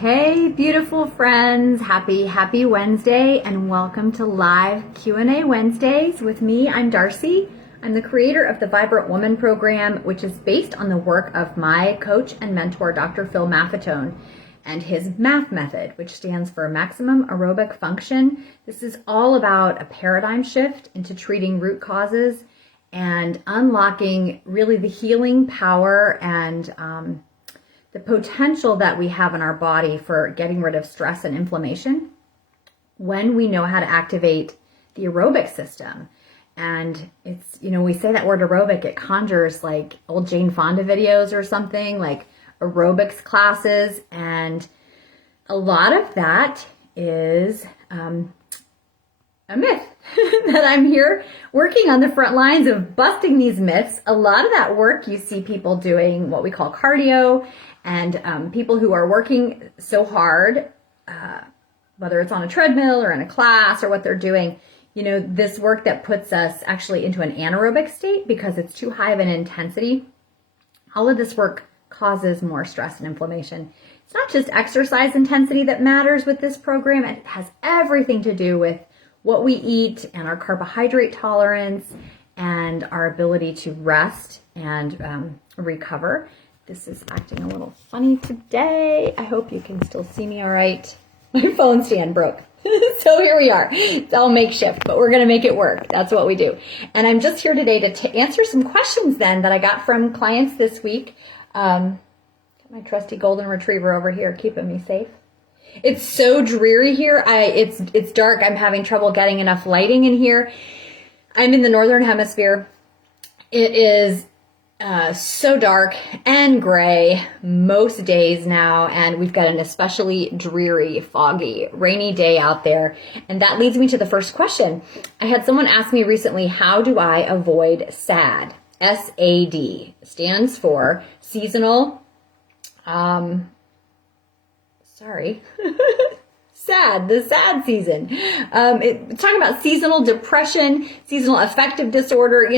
Hey, beautiful friends. Happy Wednesday and welcome to live Q&A Wednesdays with me. I'm Darcy. I'm the creator of the Vibrant Woman program, which is based on the work of my coach and mentor, Dr. Phil Maffetone, and his MAF method, which stands for Maximum Aerobic Function. This is all about a paradigm shift into treating root causes and unlocking really the healing power and the potential that we have in our body for getting rid of stress and inflammation when we know how to activate the aerobic system. And it's, we say that word aerobic, it conjures like old Jane Fonda videos or something, like aerobics classes. And a lot of that is a myth that I'm here working on the front lines of busting these myths. A lot of that work you see people doing what we call cardio, and people who are working so hard, whether it's on a treadmill or in a class or what they're doing, this work that puts us actually into an anaerobic state because it's too high of an intensity. All of this work causes more stress and inflammation. It's not just exercise intensity that matters with this program. It has everything to do with what we eat and our carbohydrate tolerance and our ability to rest and recover. This is acting a little funny today. I hope you can still see me all right. My phone stand broke. So here we are. It's all makeshift, but we're going to make it work. That's what we do. And I'm just here today to answer some questions then that I got from clients this week. Got my trusty golden retriever over here keeping me safe. It's so dreary here. It's dark. I'm having trouble getting enough lighting in here. I'm in the northern hemisphere. It is so dark and gray most days now, and we've got an especially dreary, foggy, rainy day out there. And that leads me to the first question. I had someone ask me recently, how do I avoid SAD? SAD stands for seasonal, the sad season. It's talking about seasonal depression, seasonal affective disorder.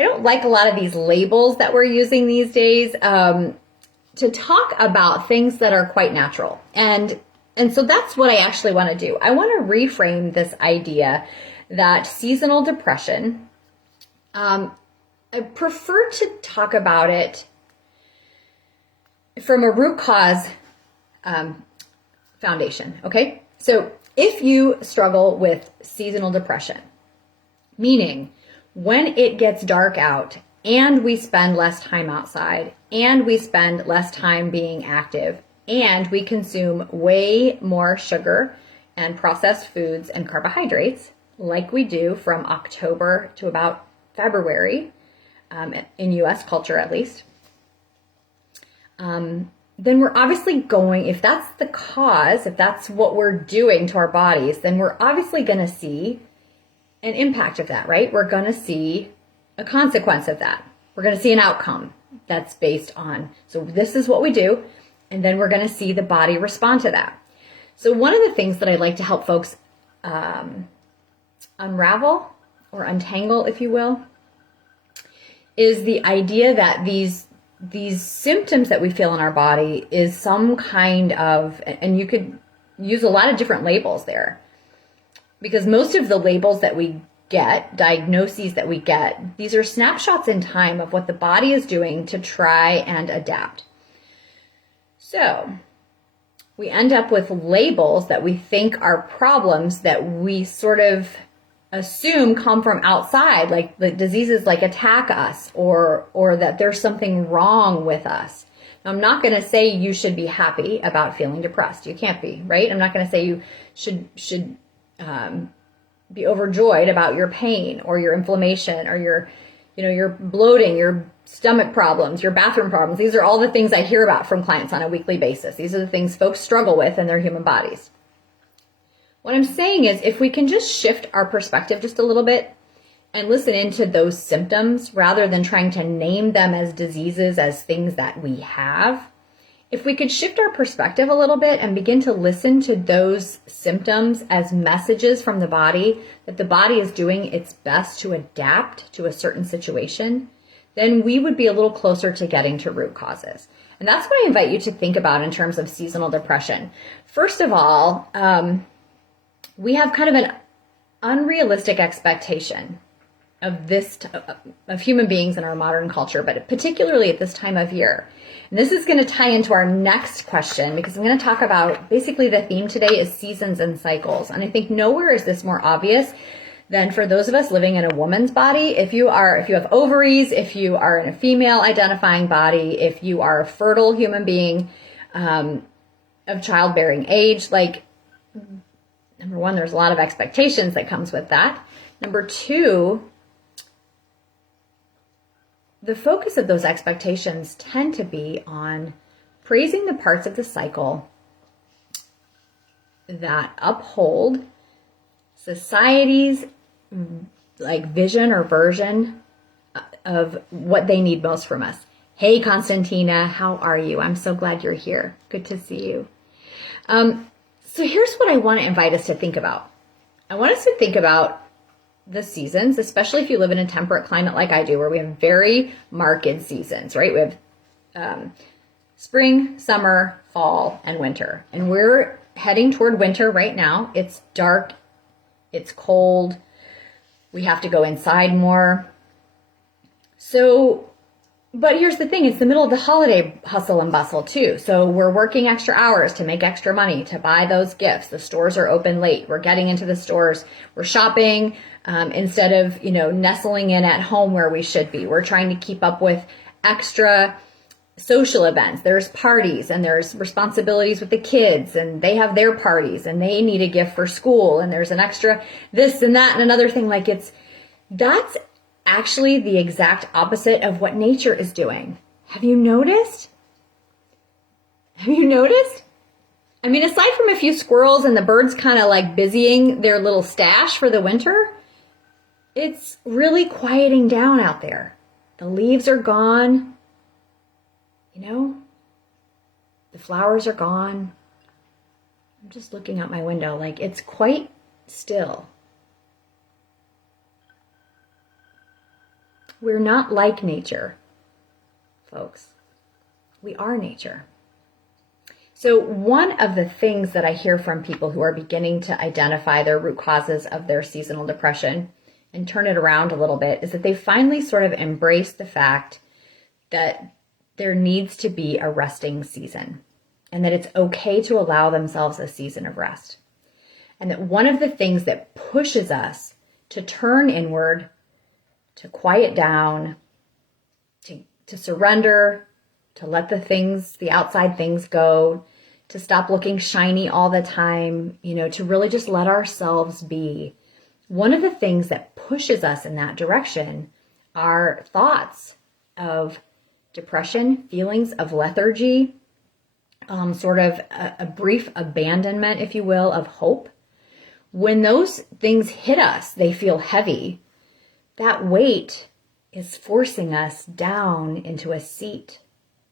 I don't like a lot of these labels that we're using these days to talk about things that are quite natural. And so that's what I actually want to do. I want to reframe this idea that seasonal depression, I prefer to talk about it from a root cause foundation, okay? So if you struggle with seasonal depression, meaning when it gets dark out and we spend less time outside and we spend less time being active and we consume way more sugar and processed foods and carbohydrates like we do from October to about February, in US culture at least, then we're obviously if that's the cause, if that's what we're doing to our bodies, then we're obviously going to see an impact of that, right? We're going to see a consequence of that. We're going to see an outcome that's based on, so this is what we do, and then we're going to see the body respond to that. So one of the things that I like to help folks unravel or untangle, if you will, is the idea that these symptoms that we feel in our body is some kind of, and you could use a lot of different labels there, because most of the labels that we get, diagnoses that we get, these are snapshots in time of what the body is doing to try and adapt. So we end up with labels that we think are problems that we sort of assume come from outside, like the diseases like attack us or that there's something wrong with us. Now, I'm not going to say you should be happy about feeling depressed. You can't be, right? I'm not going to say you should be overjoyed about your pain or your inflammation or your bloating, your stomach problems, your bathroom problems. These are all the things I hear about from clients on a weekly basis. These are the things folks struggle with in their human bodies. What I'm saying is, if we can just shift our perspective just a little bit and listen into those symptoms rather than trying to name them as diseases, as things that we have, if we could shift our perspective a little bit and begin to listen to those symptoms as messages from the body, that the body is doing its best to adapt to a certain situation, then we would be a little closer to getting to root causes. And that's what I invite you to think about in terms of seasonal depression. First of all, we have kind of an unrealistic expectation of human beings in our modern culture, but particularly at this time of year. And this is going to tie into our next question, because I'm going to talk about, basically the theme today is seasons and cycles. And I think nowhere is this more obvious than for those of us living in a woman's body. If you have ovaries, if you are in a female identifying body, if you are a fertile human being of childbearing age, like, number one, there's a lot of expectations that comes with that. Number two, the focus of those expectations tend to be on praising the parts of the cycle that uphold society's like vision or version of what they need most from us. Hey, Constantina, how are you? I'm so glad you're here. Good to see you. So here's what I want to invite us to think about. I want us to think about the seasons, especially if you live in a temperate climate like I do, where we have very marked seasons, right? We have spring, summer, fall, and winter. And we're heading toward winter right now. It's dark, it's cold, we have to go inside more. So, but here's the thing, it's the middle of the holiday hustle and bustle too. So we're working extra hours to make extra money, to buy those gifts. The stores are open late. We're getting into the stores. We're shopping instead of, nestling in at home where we should be. We're trying to keep up with extra social events. There's parties and there's responsibilities with the kids, and they have their parties and they need a gift for school, and there's an extra this and that and another thing. Like, that's actually the exact opposite of what nature is doing. Have you noticed? I mean, aside from a few squirrels and the birds kind of like busying their little stash for the winter, it's really quieting down out there. The leaves are gone. The flowers are gone. I'm just looking out my window, like, it's quite still. We're not like nature, folks. We are nature. So one of the things that I hear from people who are beginning to identify their root causes of their seasonal depression and turn it around a little bit is that they finally sort of embrace the fact that there needs to be a resting season, and that it's okay to allow themselves a season of rest. And that one of the things that pushes us to turn inward, to quiet down, to surrender, to let the outside things go, to stop looking shiny all the time, to really just let ourselves be. One of the things that pushes us in that direction are thoughts of depression, feelings of lethargy, sort of a brief abandonment, if you will, of hope. When those things hit us, they feel heavy. That weight is forcing us down into a seat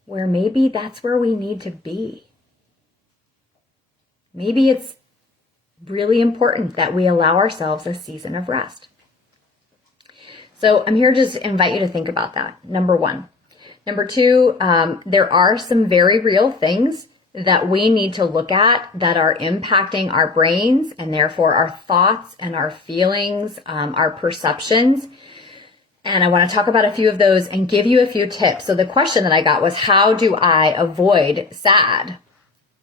where maybe that's where we need to be. Maybe it's really important that we allow ourselves a season of rest. So I'm here to just invite you to think about that, number one. Number two, there are some very real things that we need to look at that are impacting our brains, and therefore our thoughts and our feelings, our perceptions. And I want to talk about a few of those and give you a few tips. So the question that I got was, how do I avoid SAD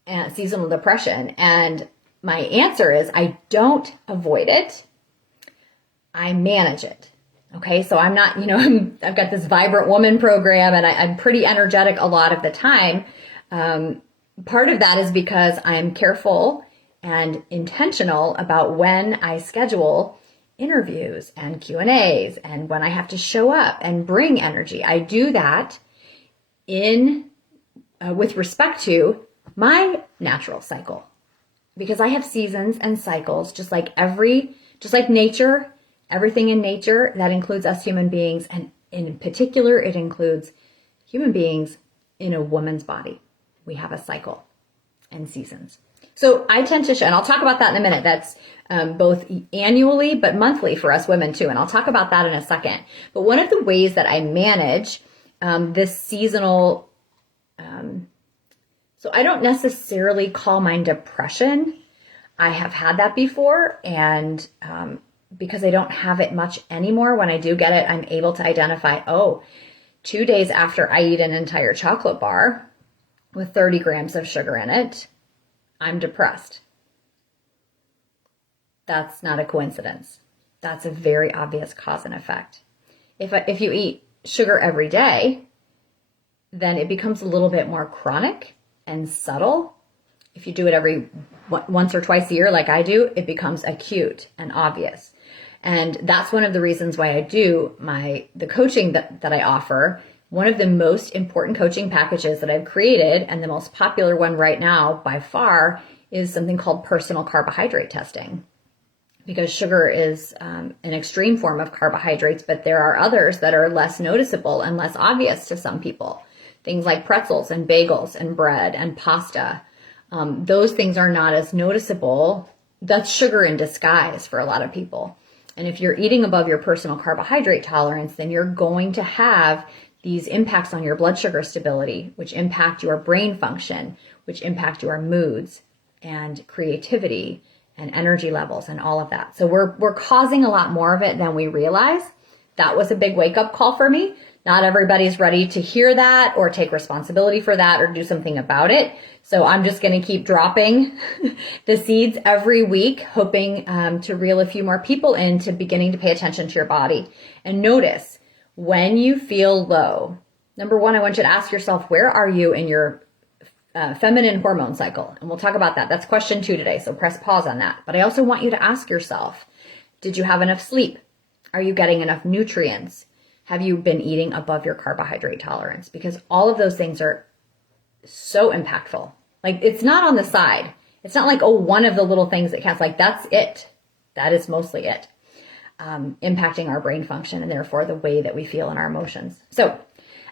and seasonal depression? And my answer is, I don't avoid it. I manage it. Okay, so I'm not, I've got this Vibrant Woman program, and I'm pretty energetic a lot of the time. Part of that is because I'm careful and intentional about when I schedule interviews and Q&As and when I have to show up and bring energy. I do that with respect to my natural cycle, because I have seasons and cycles, just like nature. Everything in nature, that includes us human beings, and in particular, it includes human beings in a woman's body. We have a cycle and seasons. So I tend to, and I'll talk about that in a minute. That's both annually, but monthly for us women too. And I'll talk about that in a second. But one of the ways that I manage this seasonal So I don't necessarily call mine depression. I have had that before, and because I don't have it much anymore, when I do get it, I'm able to identify, 2 days after I eat an entire chocolate bar with 30 grams of sugar in it, I'm depressed. That's not a coincidence. That's a very obvious cause and effect. If you eat sugar every day, then it becomes a little bit more chronic and subtle. If you do it every once or twice a year like I do, it becomes acute and obvious. And that's one of the reasons why I do the coaching that I offer. One of the most important coaching packages that I've created, and the most popular one right now by far, is something called personal carbohydrate testing. Because sugar is an extreme form of carbohydrates, but there are others that are less noticeable and less obvious to some people. Things like pretzels and bagels and bread and pasta. Those things are not as noticeable. That's sugar in disguise for a lot of people. And if you're eating above your personal carbohydrate tolerance, then you're going to have these impacts on your blood sugar stability, which impact your brain function, which impact your moods and creativity and energy levels and all of that. So we're causing a lot more of it than we realize. That was a big wake-up call for me. Not everybody's ready to hear that or take responsibility for that or do something about it. So I'm just going to keep dropping the seeds every week, hoping to reel a few more people into beginning to pay attention to your body. And notice when you feel low. Number one, I want you to ask yourself, where are you in your feminine hormone cycle? And we'll talk about that. That's question 2 today. So press pause on that. But I also want you to ask yourself, did you have enough sleep? Are you getting enough nutrients? Have you been eating above your carbohydrate tolerance? Because all of those things are so impactful. Like, it's not on the side. It's not like, one of the little things that counts. Like, that's it. That is mostly it. Impacting our brain function and therefore the way that we feel in our emotions. So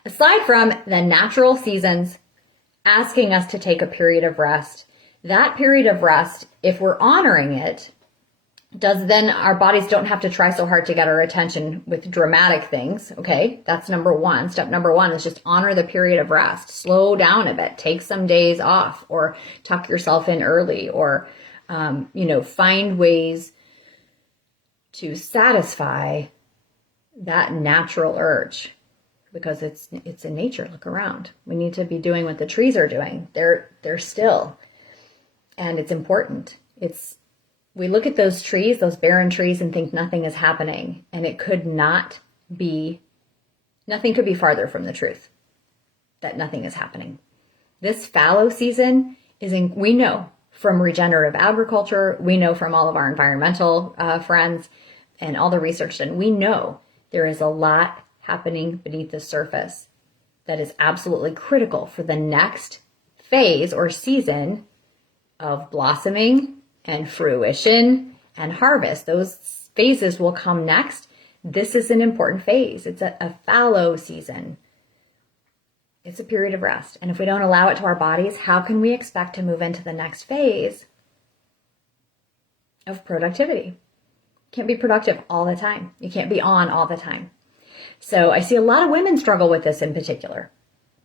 aside from the natural seasons asking us to take a period of rest, that period of rest, if we're honoring it, then our bodies don't have to try so hard to get our attention with dramatic things. Okay, that's number one. Step number one is just honor the period of rest. Slow down a bit. Take some days off, or tuck yourself in early, or find ways to satisfy that natural urge, because it's in nature. Look around. We need to be doing what the trees are doing. They're still, and it's important. We look at those trees, those barren trees, and think nothing is happening. And it could not be, nothing could be farther from the truth that nothing is happening. This fallow season we know from regenerative agriculture, we know from all of our environmental friends and all the research done, we know there is a lot happening beneath the surface that is absolutely critical for the next phase or season of blossoming and fruition and harvest. Those phases will come next. This is an important phase. It's a fallow season. It's a period of rest. And if we don't allow it to our bodies, how can we expect to move into the next phase of productivity? You can't be productive all the time. You can't be on all the time. So I see a lot of women struggle with this in particular.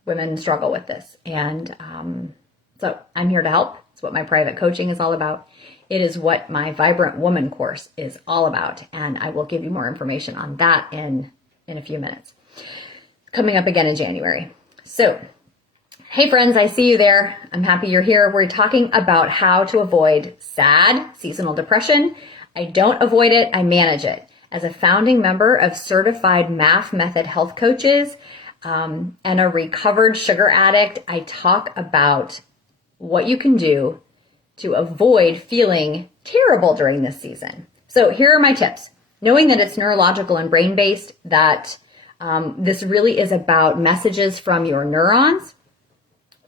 Women struggle with this. And so I'm here to help. It's what my private coaching is all about. It is what my Vibrant Woman course is all about. And I will give you more information on that in a few minutes. Coming up again in January. So, hey friends, I see you there. I'm happy you're here. We're talking about how to avoid SAD, seasonal depression. I don't avoid it, I manage it. As a founding member of Certified MAF Method Health Coaches and a recovered sugar addict, I talk about what you can do to avoid feeling terrible during this season. So here are my tips. Knowing that it's neurological and brain-based, that this really is about messages from your neurons.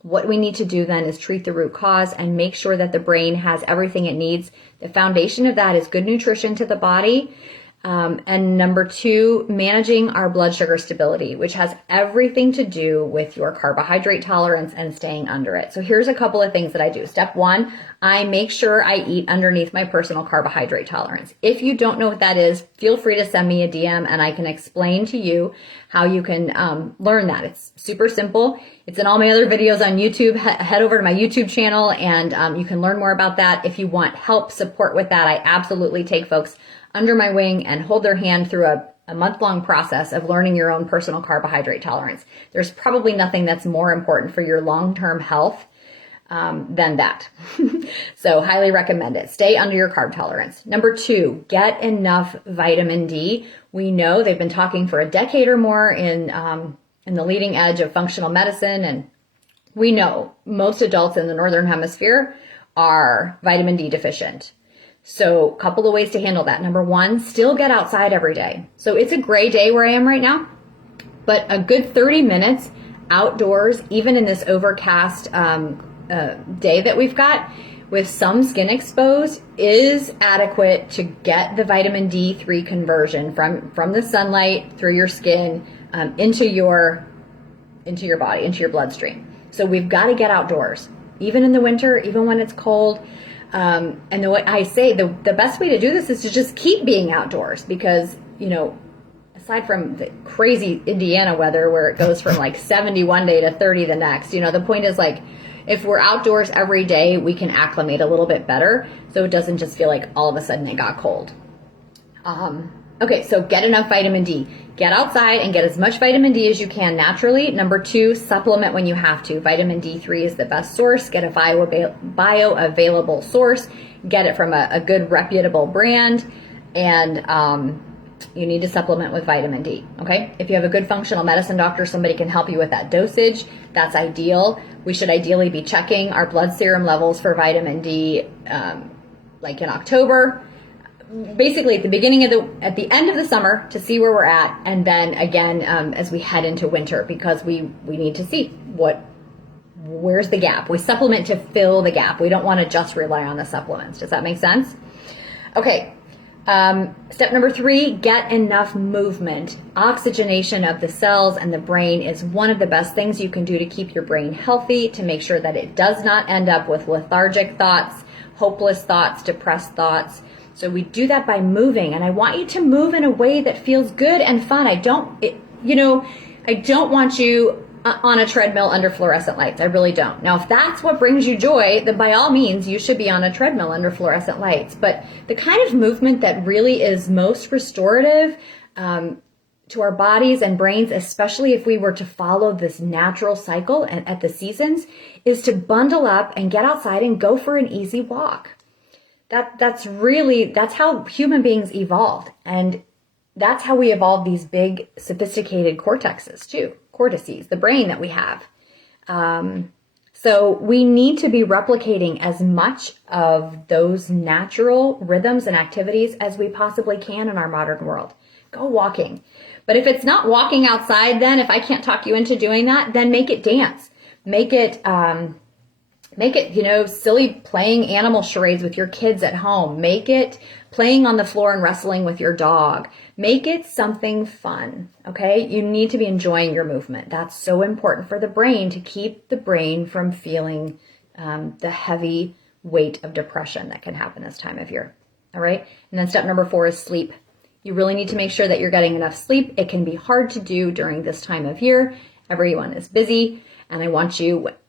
What we need to do then is treat the root cause and make sure that the brain has everything it needs. The foundation of that is good nutrition to the body, And number 2, managing our blood sugar stability, which has everything to do with your carbohydrate tolerance and staying under it. So here's a couple of things that I do. Step 1, I make sure I eat underneath my personal carbohydrate tolerance. If you don't know what that is, feel free to send me a DM and I can explain to you how you can learn that. It's super simple. It's in all my other videos on YouTube. Head over to my YouTube channel and you can learn more about that. If you want help, support with that, I absolutely take folks under my wing and hold their hand through a month-long process of learning your own personal carbohydrate tolerance. There's probably nothing that's more important for your long-term health than that. So highly recommend it. Stay under your carb tolerance. Number 2, get enough vitamin D. We know they've been talking for a decade or more in the leading edge of functional medicine, and we know most adults in the Northern Hemisphere are vitamin D deficient. So a couple of ways to handle that. Number 1, still get outside every day. So it's a gray day where I am right now, but a good 30 minutes outdoors, even in this overcast day that we've got, with some skin exposed, is adequate to get the vitamin D3 conversion from the sunlight through your skin into your body, into your bloodstream. So we've got to get outdoors, even in the winter, even when it's cold. And the way I say, the best way to do this is to just keep being outdoors, because, aside from the crazy Indiana weather where it goes from like 70 one day to 30 the next, the point is, like, if we're outdoors every day, we can acclimate a little bit better, so it doesn't just feel like all of a sudden it got cold. Okay, so get enough vitamin D. Get outside and get as much vitamin D as you can naturally. Number 2, supplement when you have to. Vitamin D3 is the best source. Get a bioavailable source. Get it from a good reputable brand. And you need to supplement with vitamin D, okay? If you have a good functional medicine doctor, somebody can help you with that dosage. That's ideal. We should ideally be checking our blood serum levels for vitamin D like in October. Basically at the end of the summer, to see where we're at, and then again as we head into winter, because we need to see where's the gap. We supplement to fill the gap. We don't want to just rely on the supplements. Does that make sense? Okay. Step number 3, get enough movement. Oxygenation of the cells and the brain is one of the best things you can do to keep your brain healthy, to make sure that it does not end up with lethargic thoughts, hopeless thoughts, depressed thoughts. So we do that by moving, and I want you to move in a way that feels good and fun. I don't want you on a treadmill under fluorescent lights. I really don't. Now, if that's what brings you joy, then by all means, you should be on a treadmill under fluorescent lights. But the kind of movement that really is most restorative to our bodies and brains, especially if we were to follow this natural cycle at the seasons, is to bundle up and get outside and go for an easy walk. That's how human beings evolved. And that's how we evolved these big, sophisticated cortexes too. Cortices, the brain that we have. So we need to be replicating as much of those natural rhythms and activities as we possibly can in our modern world. Go walking. But if it's not walking outside, then if I can't talk you into doing that, then make it dance. Make it, silly playing animal charades with your kids at home. Make it playing on the floor and wrestling with your dog. Make it something fun, okay? You need to be enjoying your movement. That's so important for the brain, to keep the brain from feeling the heavy weight of depression that can happen this time of year, all right? And then step number 4 is sleep. You really need to make sure that you're getting enough sleep. It can be hard to do during this time of year. Everyone is busy, and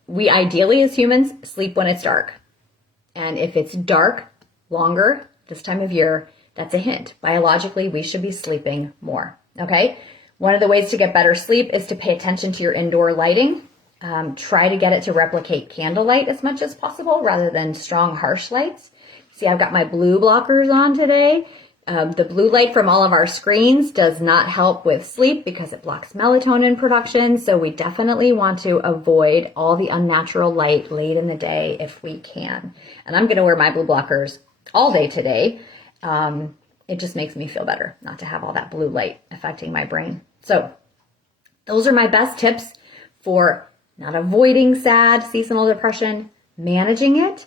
we ideally as humans sleep when it's dark. And if it's dark longer this time of year, that's a hint. Biologically, we should be sleeping more, okay? One of the ways to get better sleep is to pay attention to your indoor lighting. Try to get it to replicate candlelight as much as possible rather than strong, harsh lights. See, I've got my blue blockers on today. The blue light from all of our screens does not help with sleep because it blocks melatonin production. So we definitely want to avoid all the unnatural light late in the day if we can. And I'm going to wear my blue blockers all day today. It just makes me feel better not to have all that blue light affecting my brain. So those are my best tips for not avoiding sad seasonal depression, managing it.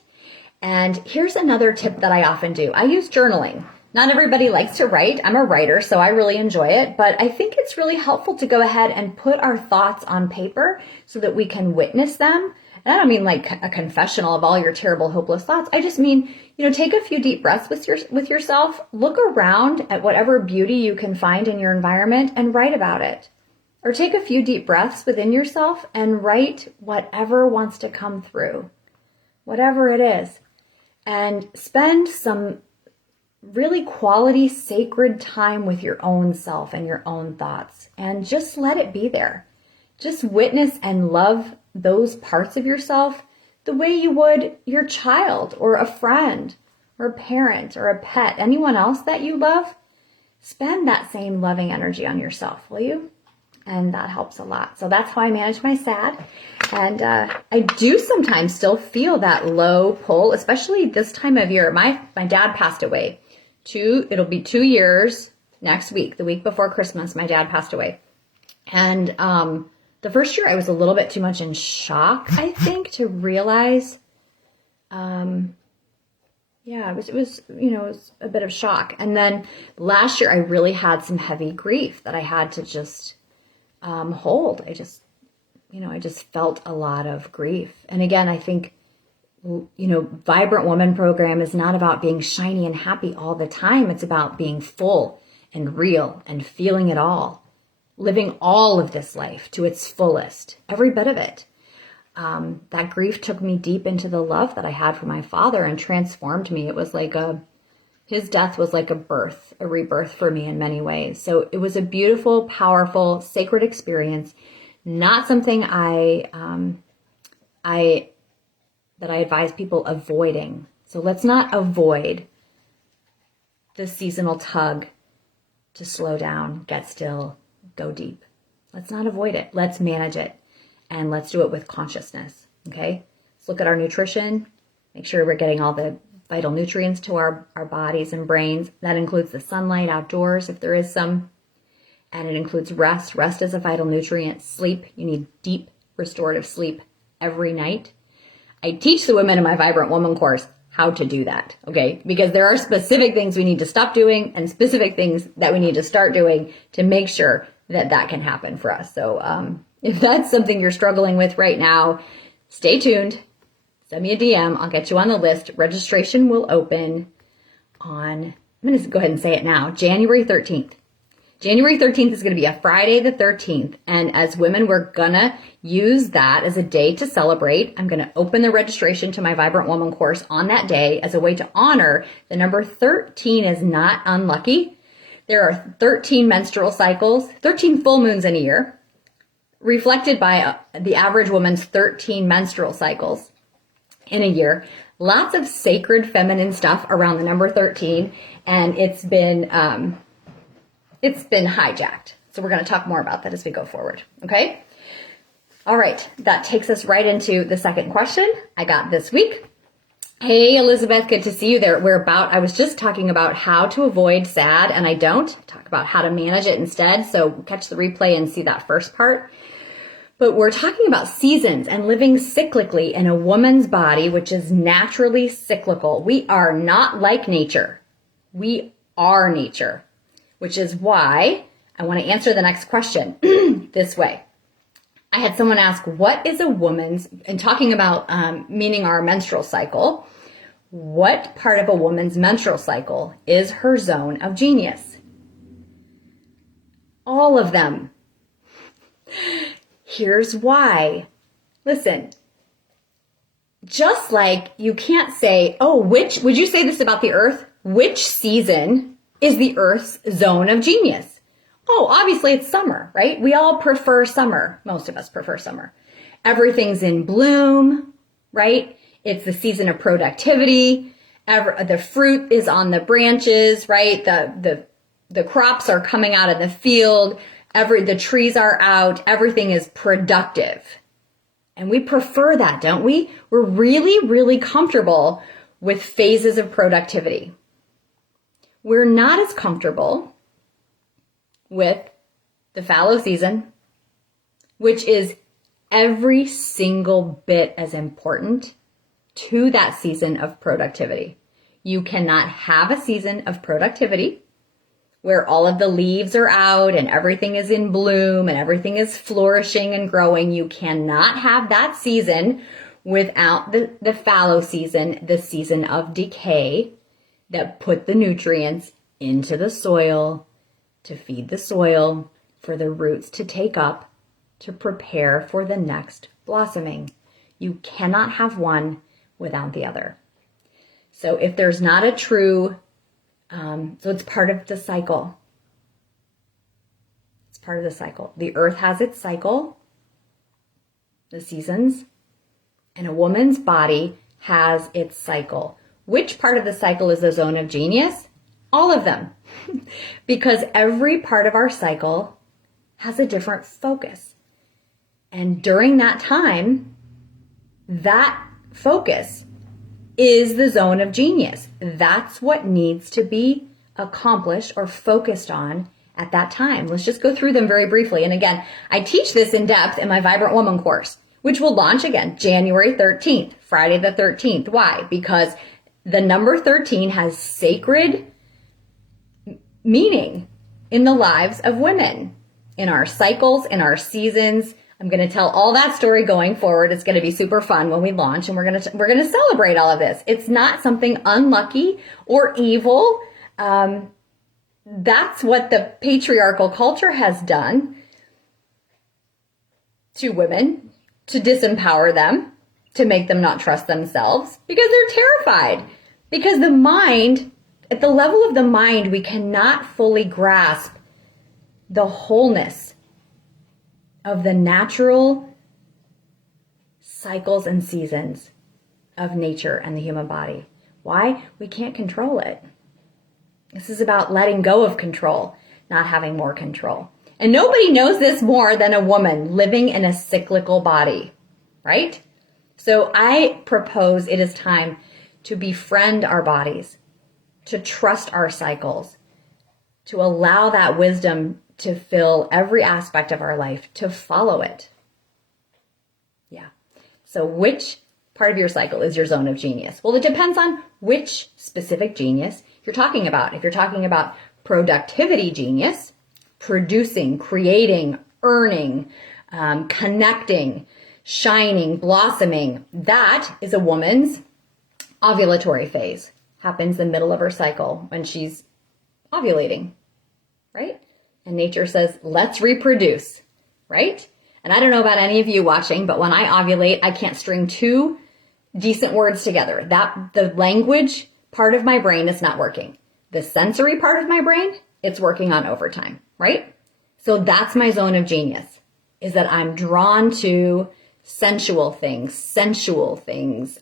And here's another tip that I often do. I use journaling. Not everybody likes to write. I'm a writer, so I really enjoy it, but I think it's really helpful to go ahead and put our thoughts on paper so that we can witness them. And I don't mean like a confessional of all your terrible, hopeless thoughts. I just mean, take a few deep breaths with yourself, look around at whatever beauty you can find in your environment and write about it. Or take a few deep breaths within yourself and write whatever wants to come through, whatever it is. And spend some really quality, sacred time with your own self and your own thoughts. And just let it be there. Just witness and love those parts of yourself the way you would your child or a friend or a parent or a pet, anyone else that you love. Spend that same loving energy on yourself, will you? And that helps a lot. So that's how I manage my SAD. And I do sometimes still feel that low pull, especially this time of year. My dad passed away. It'll be 2 years next week, the week before Christmas, my dad passed away. And the first year I was a little bit too much in shock, I think, to realize, it was a bit of shock. And then last year I really had some heavy grief that I had to just hold. I just felt a lot of grief. And again, I think, Vibrant Woman program is not about being shiny and happy all the time. It's about being full and real and feeling it all, living all of this life to its fullest, every bit of it. That grief took me deep into the love that I had for my father and transformed me. It was like his death was like a rebirth for me in many ways. So it was a beautiful, powerful, sacred experience. Not something I advise people avoiding. So let's not avoid the seasonal tug to slow down, get still, go deep. Let's not avoid it. Let's manage it. And let's do it with consciousness. Okay? Let's look at our nutrition. Make sure we're getting all the vital nutrients to our bodies and brains. That includes the sunlight outdoors, if there is some. And it includes rest. Rest is a vital nutrient. Sleep. You need deep, restorative sleep every night. I teach the women in my Vibrant Woman course how to do that, okay? Because there are specific things we need to stop doing and specific things that we need to start doing to make sure that that can happen for us. So if that's something you're struggling with right now, stay tuned. Send me a DM. I'll get you on the list. Registration will open on, I'm going to go ahead and say it now, January 13th. January 13th is going to be a Friday the 13th. And as women, we're going to use that as a day to celebrate. I'm going to open the registration to my Vibrant Woman course on that day as a way to honor the number 13 is not unlucky. There are 13 menstrual cycles, 13 full moons in a year, reflected by the average woman's 13 menstrual cycles in a year. Lots of sacred feminine stuff around the number 13. And it's been hijacked. So we're going to talk more about that as we go forward. Okay. All right. That takes us right into the second question I got this week. Hey, Elizabeth, good to see you there. I was just talking about how to avoid SAD, and I don't talk about how to manage it instead. So catch the replay and see that first part. But we're talking about seasons and living cyclically in a woman's body, which is naturally cyclical. We are not like nature. We are nature, which is why I want to answer the next question this way. I had someone ask, what is a woman's, and talking about meaning our menstrual cycle, what part of a woman's menstrual cycle is her zone of genius? All of them. Here's why. Listen, just like you can't say, would you say this about the earth? Which season is the earth's zone of genius? Oh, obviously it's summer, right? We all prefer summer. Most of us prefer summer. Everything's in bloom, right? It's the season of productivity. The fruit is on the branches, right? The crops are coming out of the field. The trees are out. Everything is productive. And we prefer that, don't we? We're really, really comfortable with phases of productivity. We're not as comfortable with the fallow season, which is every single bit as important to that season of productivity. You cannot have a season of productivity where all of the leaves are out and everything is in bloom and everything is flourishing and growing. You cannot have that season without the fallow season, the season of decay that put the nutrients into the soil to feed the soil for the roots to take up to prepare for the next blossoming. You cannot have one without the other. So if there's not a true, so it's part of the cycle. It's part of the cycle. The earth has its cycle, the seasons, and a woman's body has its cycle. Which part of the cycle is the zone of genius? All of them. Because every part of our cycle has a different focus. And during that time, that focus is the zone of genius. That's what needs to be accomplished or focused on at that time. Let's just go through them very briefly. And again, I teach this in depth in my Vibrant Woman course, which will launch again January 13th, Friday the 13th. Why? Because the number 13 has sacred meaning in the lives of women, in our cycles, in our seasons. I'm going to tell all that story going forward. It's going to be super fun when we launch, and we're going to celebrate all of this. It's not something unlucky or evil. That's what the patriarchal culture has done to women, to disempower them, to make them not trust themselves, because they're terrified. Because the mind, at the level of the mind, we cannot fully grasp the wholeness of the natural cycles and seasons of nature and the human body. Why? We can't control it. This is about letting go of control, not having more control. And nobody knows this more than a woman living in a cyclical body, right? So I propose it is time to befriend our bodies, to trust our cycles, to allow that wisdom to fill every aspect of our life, to follow it. Yeah. So which part of your cycle is your zone of genius? Well, it depends on which specific genius you're talking about. If you're talking about productivity genius, producing, creating, earning, connecting, shining, blossoming, that is a woman's ovulatory phase. Happens in the middle of her cycle when she's ovulating, right? And nature says, let's reproduce, right? And I don't know about any of you watching, but when I ovulate, I can't string two decent words together. The language part of my brain is not working. The sensory part of my brain, it's working on overtime, right? So that's my zone of genius, is that I'm drawn to sensual things, sexual things,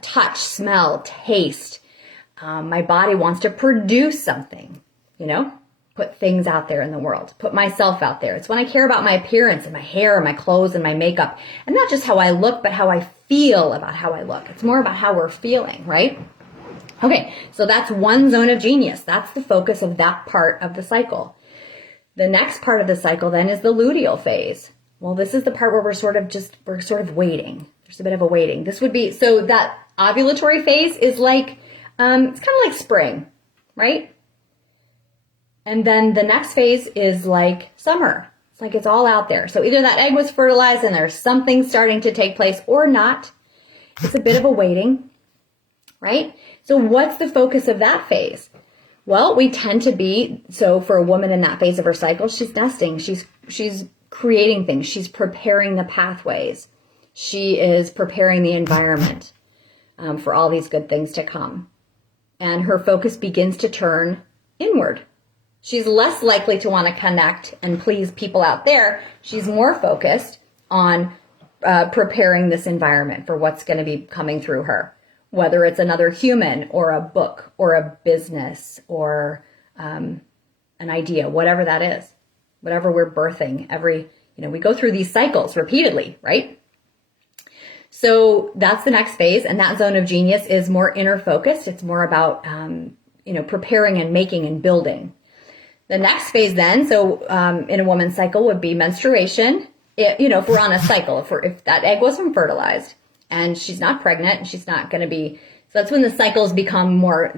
touch, smell, taste. My body wants to produce something, put things out there in the world, put myself out there. It's when I care about my appearance and my hair and my clothes and my makeup, and not just how I look, but how I feel about how I look. It's more about how we're feeling, right? Okay, so that's one zone of genius. That's the focus of that part of the cycle. The next part of the cycle then is the luteal phase. Well, this is the part where we're sort of waiting. There's a bit of a waiting. This would be, so that ovulatory phase is like, it's kind of like spring, right? And then the next phase is like summer. It's like it's all out there. So either that egg was fertilized and there's something starting to take place or not. It's a bit of a waiting, right? So what's the focus of that phase? Well, we tend to be, so for a woman in that phase of her cycle, she's nesting. She's creating things. She's preparing the pathways. She is preparing the environment for all these good things to come. And her focus begins to turn inward. She's less likely to want to connect and please people out there. She's more focused on preparing this environment for what's going to be coming through her, whether it's another human or a book or a business or an idea, whatever that is, whatever we're birthing. We go through these cycles repeatedly, right? So that's the next phase. And that zone of genius is more inner focused. It's more about, preparing and making and building. The next phase then, so in a woman's cycle would be menstruation. If we're on a cycle, if that egg wasn't fertilized and she's not pregnant, and she's not going to be, so that's when the cycles become more,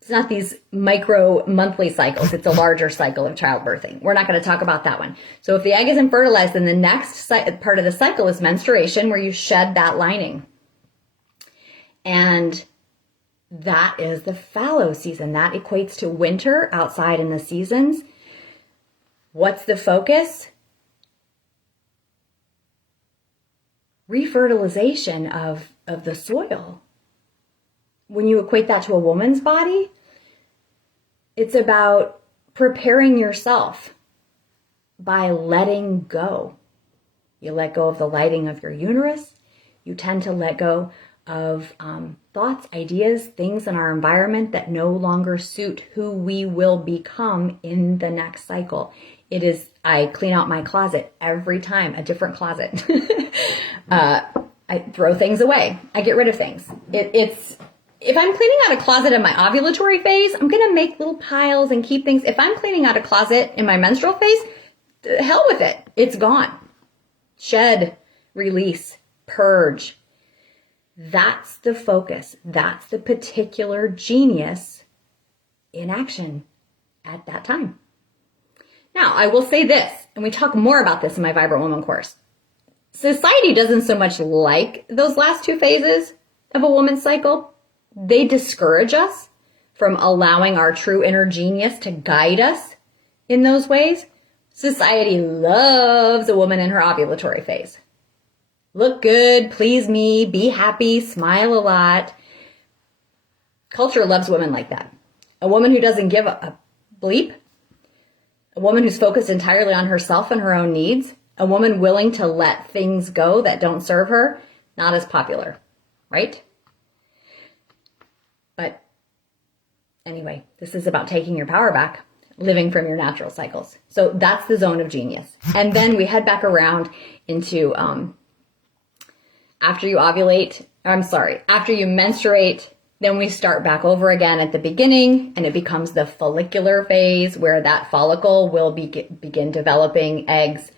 it's not these micro monthly cycles. It's a larger cycle of childbirthing. We're not going to talk about that one. So if the egg isn't fertilized, then the next part of the cycle is menstruation, where you shed that lining. And that is the fallow season. That equates to winter outside in the seasons. What's the focus? Refertilization of the soil. When you equate that to a woman's body, it's about preparing yourself by letting go. You let go of the lighting of your uterus. You tend to let go of thoughts, ideas, things in our environment that no longer suit who we will become in the next cycle. It is, I clean out my closet every time, a different closet. I throw things away. I get rid of things. If I'm cleaning out a closet in my ovulatory phase, I'm going to make little piles and keep things. If I'm cleaning out a closet in my menstrual phase, hell with it. It's gone. Shed, release, purge. That's the focus. That's the particular genius in action at that time. Now, I will say this, and we talk more about this in my Vibrant Woman course. Society doesn't so much like those last two phases of a woman's cycle. They discourage us from allowing our true inner genius to guide us in those ways. Society loves a woman in her ovulatory phase. Look good, please me, be happy, smile a lot. Culture loves women like that. A woman who doesn't give a bleep. A woman who's focused entirely on herself and her own needs. A woman willing to let things go that don't serve her. Not as popular, right? But anyway, this is about taking your power back, living from your natural cycles. So that's the zone of genius. And then we head back around into after you menstruate, then we start back over again at the beginning, and it becomes the follicular phase, where that follicle will begin developing eggs,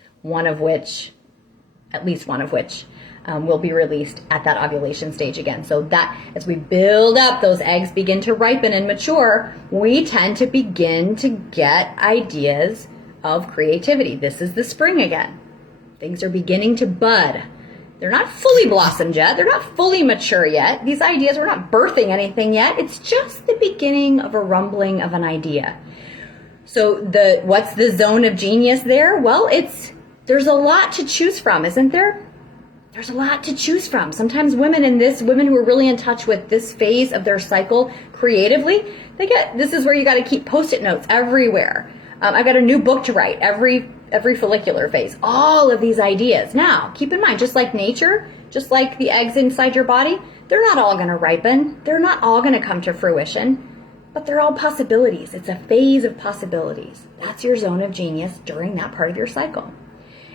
at least one of which will be released at that ovulation stage again. So that as we build up, those eggs begin to ripen and mature, we tend to begin to get ideas of creativity. This is the spring again. Things are beginning to bud. They're not fully blossomed yet. They're not fully mature yet. These ideas, we're not birthing anything yet. It's just the beginning of a rumbling of an idea. So what's the zone of genius there? Well, there's a lot to choose from, isn't there? There's a lot to choose from. Sometimes women who are really in touch with this phase of their cycle creatively, this is where you got to keep Post-it notes everywhere. I got a new book to write every follicular phase. All of these ideas. Now, keep in mind, just like nature, just like the eggs inside your body, they're not all going to ripen. They're not all going to come to fruition, but they're all possibilities. It's a phase of possibilities. That's your zone of genius during that part of your cycle.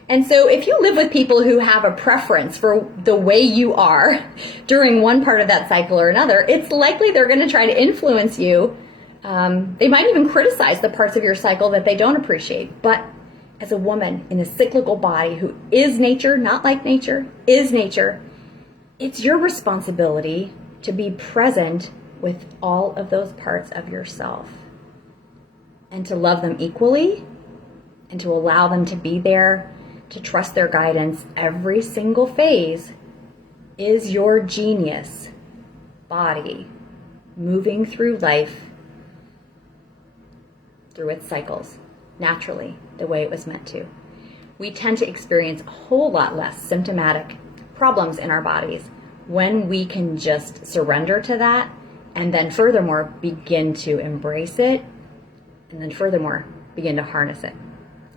And so if you live with people who have a preference for the way you are during one part of that cycle or another, it's likely they're going to try to influence you. They might even criticize the parts of your cycle that they don't appreciate. But as a woman in a cyclical body who is nature, not like nature, is nature, it's your responsibility to be present with all of those parts of yourself and to love them equally and to allow them to be there, to trust their guidance. Every single phase is your genius body moving through life through its cycles, naturally, the way it was meant to. We tend to experience a whole lot less symptomatic problems in our bodies when we can just surrender to that, and then furthermore begin to embrace it, and then furthermore begin to harness it.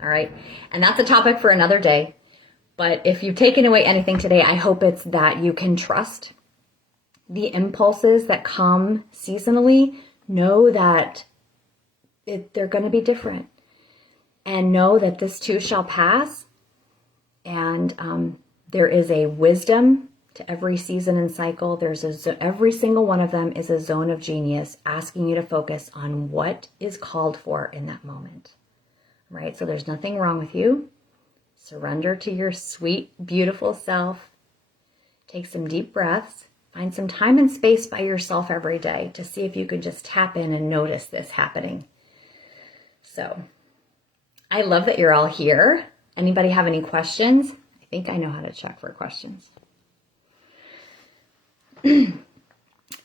All right. And that's a topic for another day. But if you've taken away anything today, I hope it's that you can trust the impulses that come seasonally. Know that they're going to be different. And know that this too shall pass. And there is a wisdom to every season and cycle. Every single one of them is a zone of genius asking you to focus on what is called for in that moment. Right? So there's nothing wrong with you. Surrender to your sweet, beautiful self. Take some deep breaths. Find some time and space by yourself every day to see if you can just tap in and notice this happening. So I love that you're all here. Anybody have any questions? I think I know how to check for questions.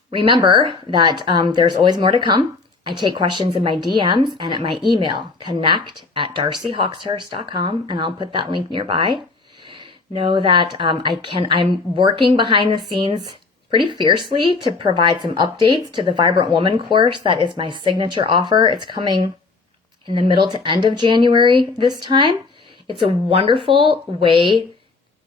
Remember that there's always more to come. I take questions in my DMs and at my email, connect@darcyhawkshurst.com, and I'll put that link nearby. Know that I'm working behind the scenes pretty fiercely to provide some updates to the Vibrant Woman course. That is my signature offer. It's coming in the middle to end of January this time. It's a wonderful way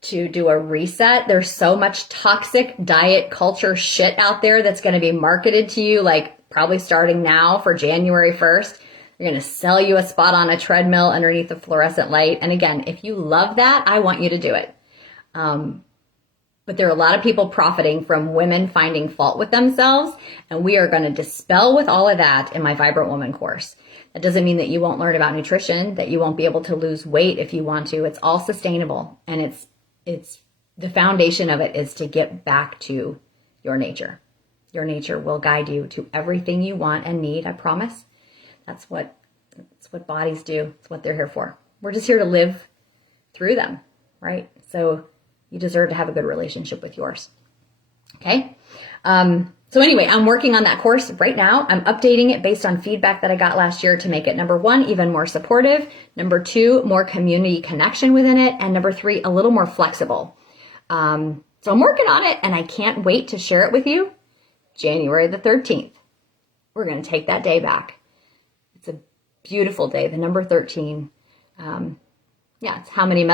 to do a reset. There's so much toxic diet culture shit out there that's going to be marketed to you, like probably starting now for January 1st. They're going to sell you a spot on a treadmill underneath a fluorescent light. And again, if you love that, I want you to do it. But there are a lot of people profiting from women finding fault with themselves. And we are going to dispel with all of that in my Vibrant Woman course. That doesn't mean that you won't learn about nutrition, that you won't be able to lose weight if you want to. It's all sustainable. And it's the foundation of it is to get back to your nature. Your nature will guide you to everything you want and need, I promise. That's what bodies do. It's what they're here for. We're just here to live through them, right? So you deserve to have a good relationship with yours. Okay? So anyway, I'm working on that course right now. I'm updating it based on feedback that I got last year to make it, number 1, even more supportive. Number 2, more community connection within it. And number 3, a little more flexible. So I'm working on it and I can't wait to share it with you. January the 13th. We're going to take that day back. It's a beautiful day, the number 13. It's how many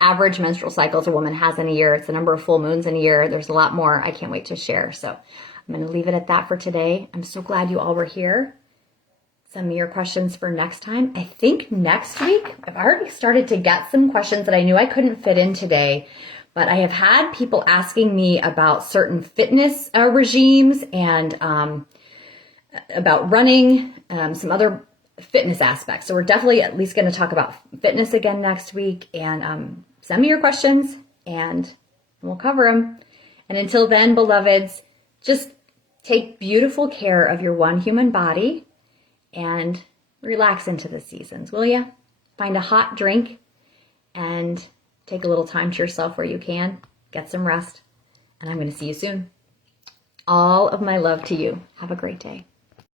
average menstrual cycles a woman has in a year. It's the number of full moons in a year. There's a lot more I can't wait to share. So I'm going to leave it at that for today. I'm so glad you all were here. Send me your questions for next time. I think next week, I've already started to get some questions that I knew I couldn't fit in today, but I have had people asking me about certain fitness regimes and about running, some other fitness aspects. So we're definitely at least going to talk about fitness again next week, and send me your questions and we'll cover them. And until then, beloveds, just take beautiful care of your one human body and relax into the seasons, will ya? Find a hot drink and take a little time to yourself where you can. Get some rest. And I'm going to see you soon. All of my love to you. Have a great day.